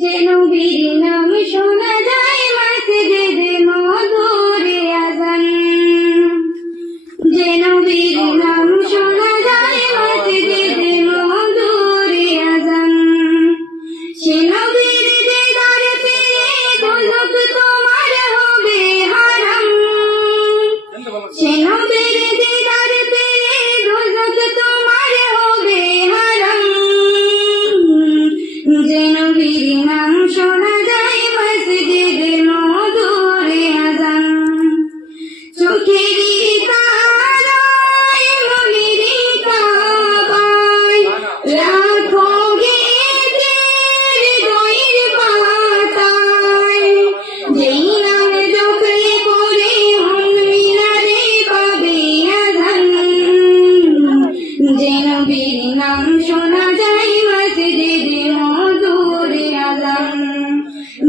যেন বীর নাম শোনা যায় মসজিদে মধুরে আজান। যেন বীর নাম শোনা যায় মসজিদে মধুরে আজান। সে নবীর দিদার পেয়ে দোজখ তোমার হবে হারাম। সে নবীর দিদার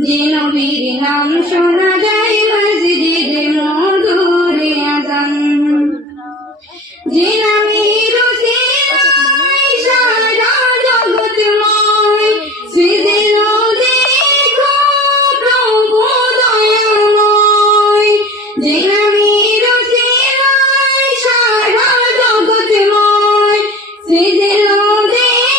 যে নবীর নাম শোনা যায় Gina